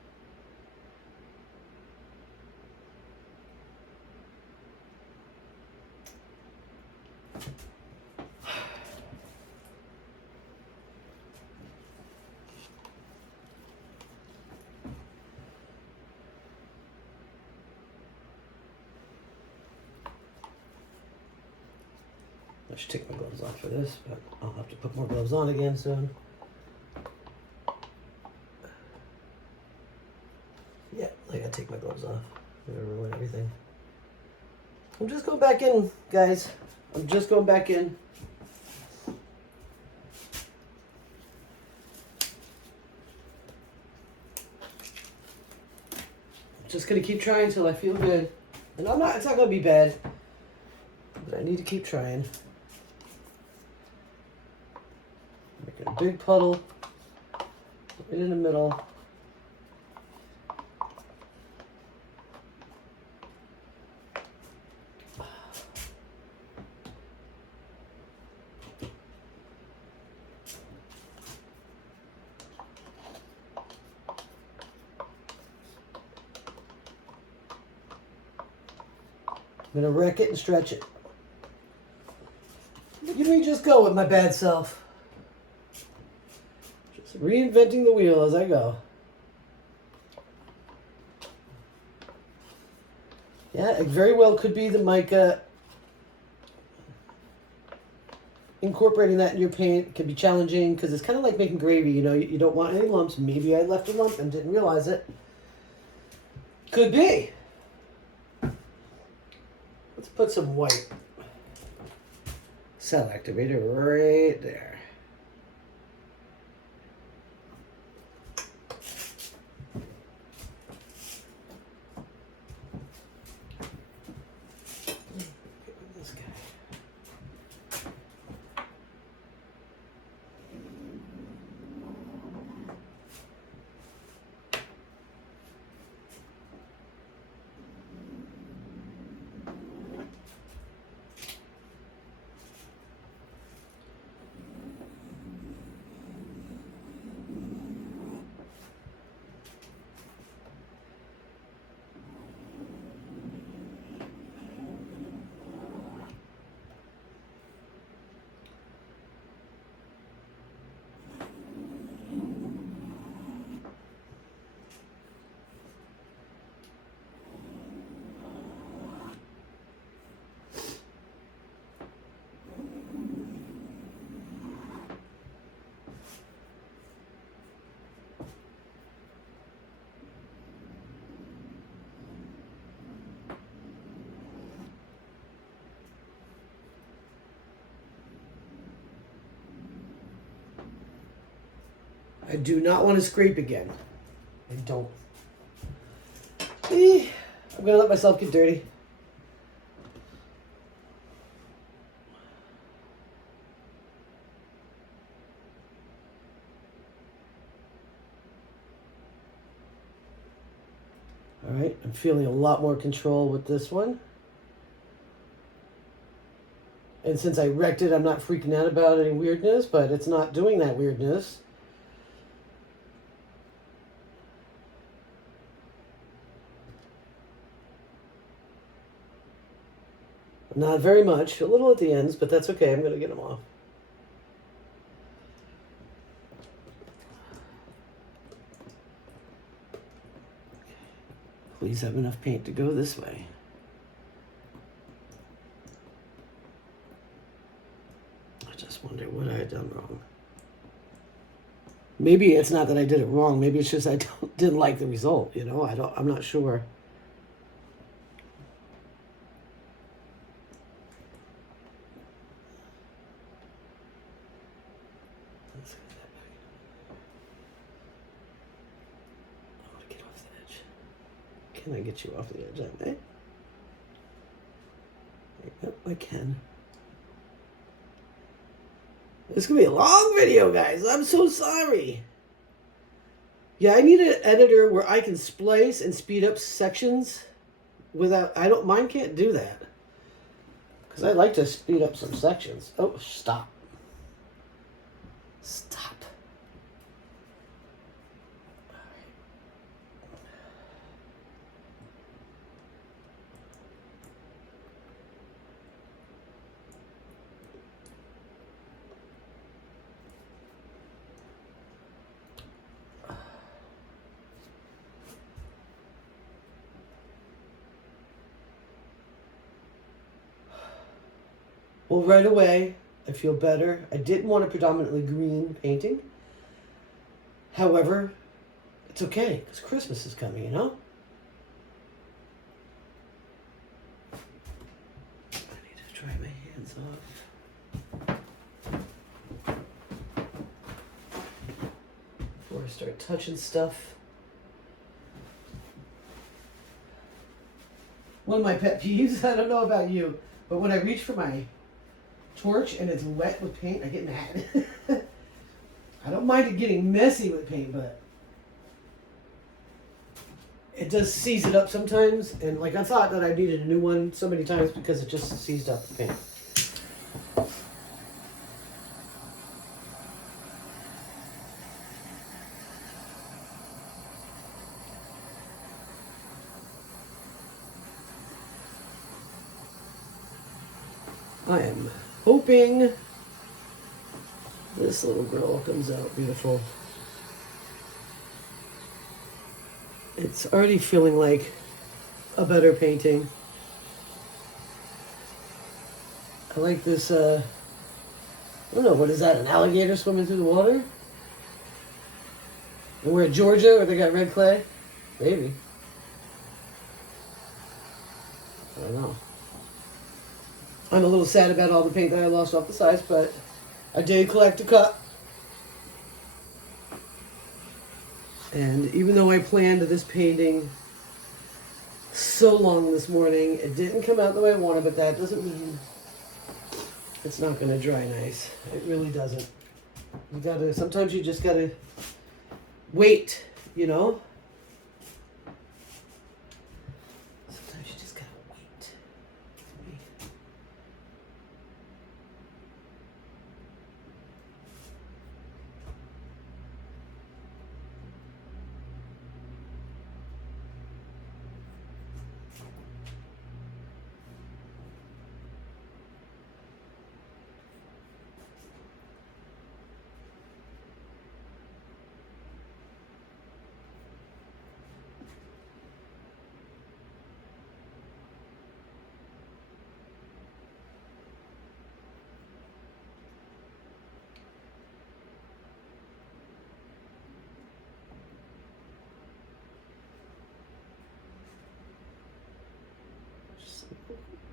I should take my gloves off for this, but I'll have to put more gloves on again soon. Yeah, I gotta take my gloves off. I'm gonna ruin everything. I'm just going back in, guys. I'm just going back in. Just gonna keep trying until I feel good. And it's not gonna be bad. But I need to keep trying. Make a big puddle right in the middle. I'm gonna wreck it and stretch it. Look at me just go with my bad self. Just reinventing the wheel as I go. Yeah, it very well could be the mica. Incorporating that in your paint can be challenging because it's kind of like making gravy. You know, you don't want any lumps. Maybe I left a lump and didn't realize it. Could be. Let's put some white cell activator right there. This guy. I do not want to scrape again. I don't. I'm going to let myself get dirty. All right, I'm feeling a lot more control with this one. And since I wrecked it, I'm not freaking out about any weirdness, but it's not doing that weirdness. Not very much, a little at the ends, but that's okay. I'm going to get them off. Please have enough paint to go this way. I just wonder what I had done wrong. Maybe it's not that I did it wrong. Maybe it's just I didn't like the result. You know, I'm not sure. Let's get that back. I want to get off the edge. Can I get you off the edge? I may. Yep, I can. It's going to be a long video, guys. I'm so sorry. Yeah, I need an editor where I can splice and speed up sections without... Mine can't do that. Because I like to speed up some sections. Oh, stop. Stop. Well, right away, I feel better. I didn't want a predominantly green painting. However, it's okay, because Christmas is coming, you know? I need to dry my hands off before I start touching stuff. One of my pet peeves, I don't know about you, but when I reach for my torch and it's wet with paint, I get mad. I don't mind it getting messy with paint, but it does seize it up sometimes. And like I thought that I needed a new one so many times because it just seized up the paint. I am hoping this little girl comes out beautiful. It's already feeling like a better painting. I like this, I don't know, what is that, an alligator swimming through the water? And we're at Georgia where they got red clay? Maybe. I don't know. I'm a little sad about all the paint that I lost off the sides, but I did collect a cup. And even though I planned this painting so long this morning, it didn't come out the way I wanted, but that doesn't mean it's not going to dry nice. It really doesn't. Sometimes you just gotta wait, you know? Sometimes you just gotta wait.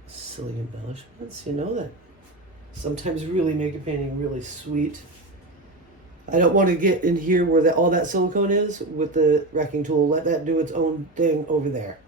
Silly embellishments, you know, that sometimes really make a painting really sweet. I don't want to get in here where all that silicone is with the wrecking tool. Let that do its own thing over there.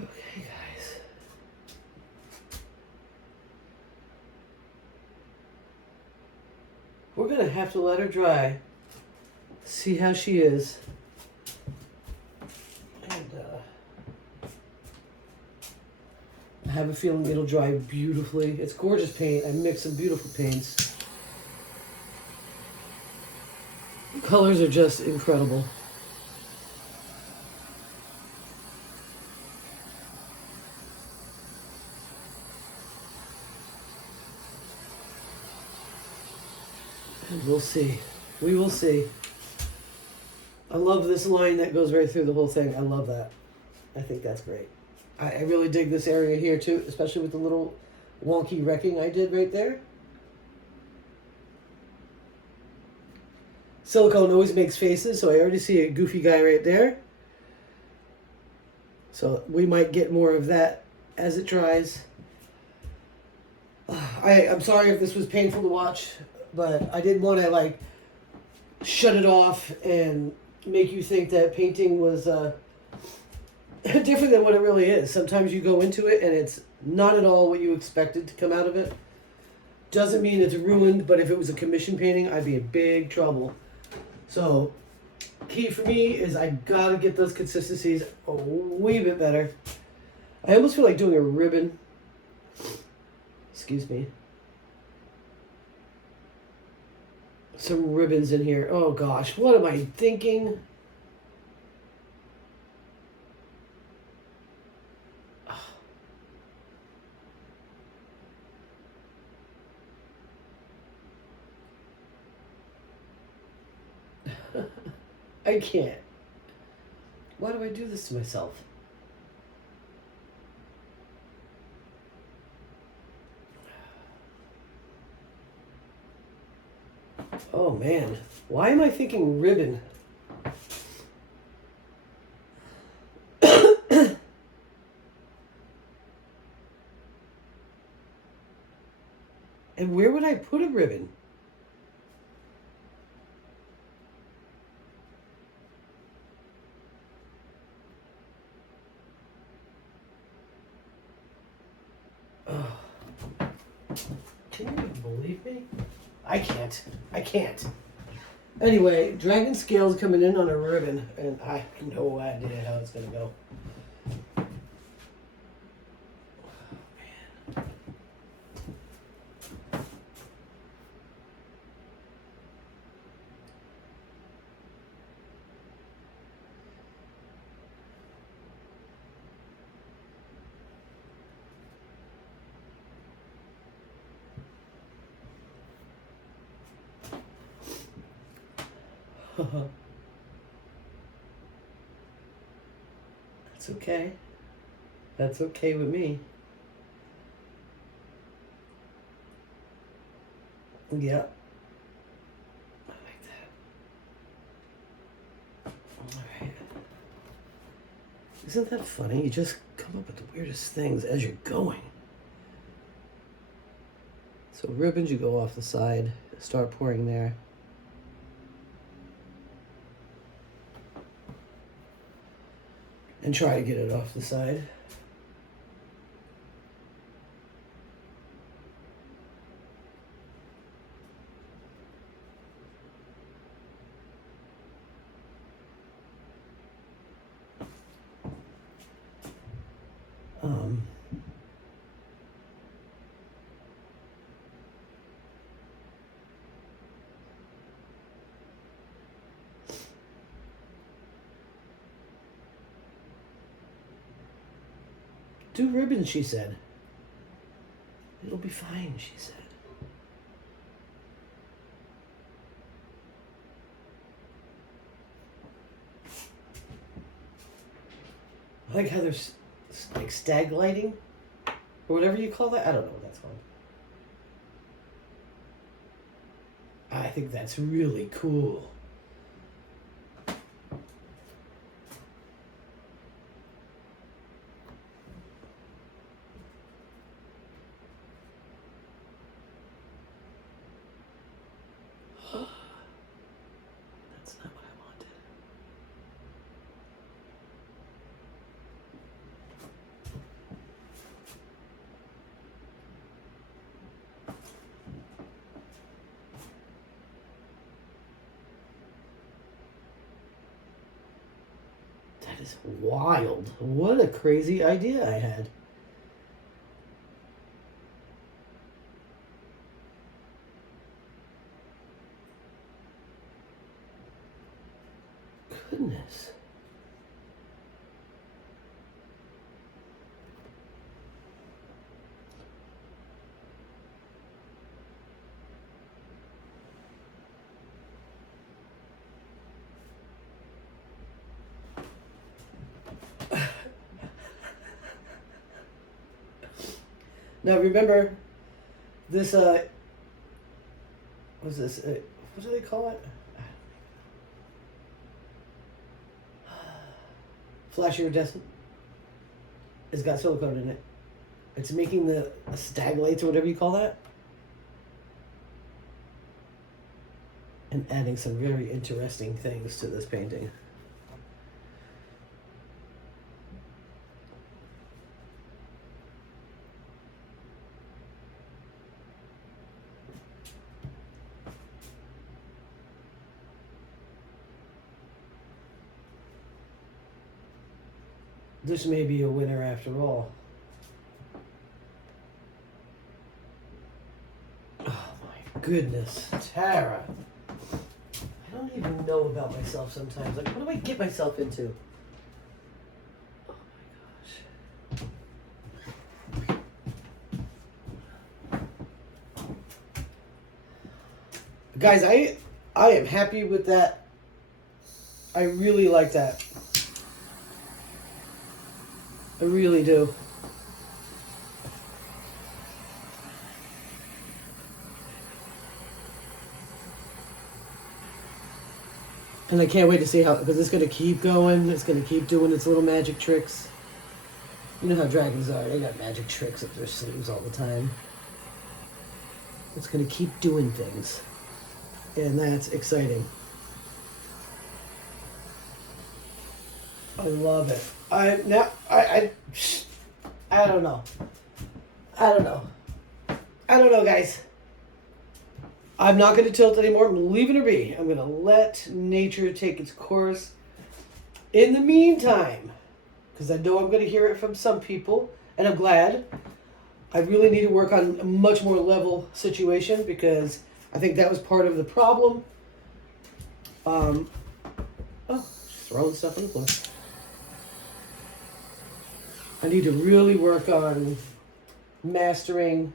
Okay, guys. We're going to have to let her dry. See how she is. And I have a feeling it'll dry beautifully. It's gorgeous paint. I mixed some beautiful paints. The colors are just incredible. And we'll see. We will see. I love this line that goes right through the whole thing. I love that. I think that's great. I really dig this area here too, especially with the little wonky wrecking I did right there. Silicone always makes faces, so I already see a goofy guy right there. So we might get more of that as it dries. I'm sorry if this was painful to watch, but I didn't want to like shut it off and make you think that painting was different than what it really is. Sometimes you go into it and it's not at all what you expected to come out of it. Doesn't mean it's ruined, but if it was a commission painting, I'd be in big trouble. So, key for me is I gotta get those consistencies a wee bit better. I almost feel like doing a ribbon. Excuse me. Some ribbons in here. Oh gosh, what am I thinking? I can't. Why do I do this to myself? Oh man, why am I thinking ribbon? And where would I put a ribbon? Oh. Can you even believe me? I can't. I can't. Anyway, dragon scales coming in on a ribbon, and I have no idea how it's gonna go. That's okay. That's okay with me. Yeah. I like that. Alright. Isn't that funny? You just come up with the weirdest things as you're going. So ribbons, you go off the side, start pouring there. And try to get it off the side. Um, Do ribbons, she said. It'll be fine, she said. I like how there's like stag lighting or whatever you call that. I don't know what that's called. I think that's really cool. That's not what I wanted. That is wild. What a crazy idea I had. Goodness. Now remember, this what's this? What do they call it? Flash iridescent. It's got silicone in it. It's making the stag lights or whatever you call that. And adding some very interesting things to this painting. This may be a winner after all. Oh my goodness, Tara. I don't even know about myself sometimes. Like, what do I get myself into? Oh my gosh. Guys, I am happy with that. I really like that. I really do. And I can't wait to see how, because it's going to keep going. It's going to keep doing its little magic tricks. You know how dragons are. They got magic tricks up their sleeves all the time. It's going to keep doing things. And that's exciting. I love it. I don't know. I don't know. I don't know, guys. I'm not going to tilt anymore. I'm leaving her be. I'm going to let nature take its course. In the meantime, because I know I'm going to hear it from some people, and I'm glad, I really need to work on a much more level situation because I think that was part of the problem. Just throwing stuff on the floor. I need to really work on mastering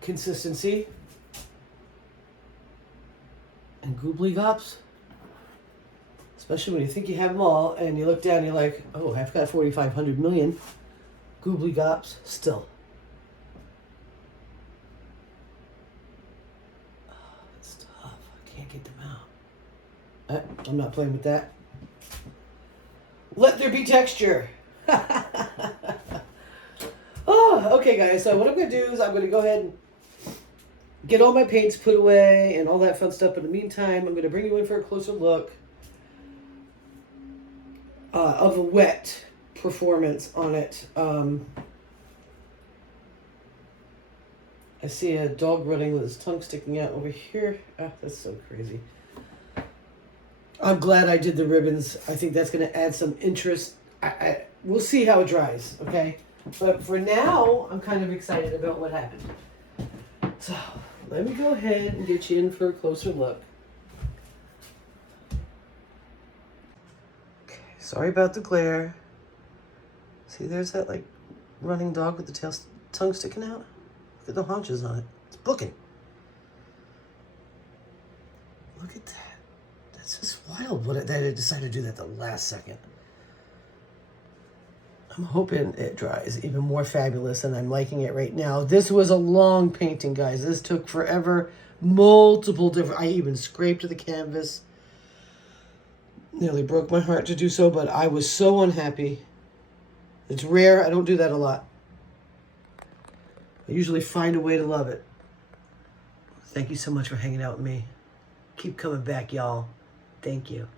consistency and goobly gops. Especially when you think you have them all and you look down and you're like, oh, I've got 4,500 million goobly gops still. Oh, it's tough. I can't get them out. I'm not playing with that. Let there be texture. Oh, okay, guys. So what I'm going to do is I'm going to go ahead and get all my paints put away and all that fun stuff. But in the meantime, I'm going to bring you in for a closer look of the wet performance on it. I see a dog running with his tongue sticking out over here. Ah, that's so crazy. I'm glad I did the ribbons. I think that's going to add some interest. We'll see how it dries, okay? But for now, I'm kind of excited about what happened. So, let me go ahead and get you in for a closer look. Sorry about the glare. See, there's that like running dog with the tongue sticking out. Look at the haunches on it. It's booking. Look at that. That's just wild that it decided to do that the last second. I'm hoping it dries even more fabulous, and I'm liking it right now. This was a long painting, guys. This took forever. Multiple different... I even scraped the canvas. Nearly broke my heart to do so, but I was so unhappy. It's rare. I don't do that a lot. I usually find a way to love it. Thank you so much for hanging out with me. Keep coming back, y'all. Thank you.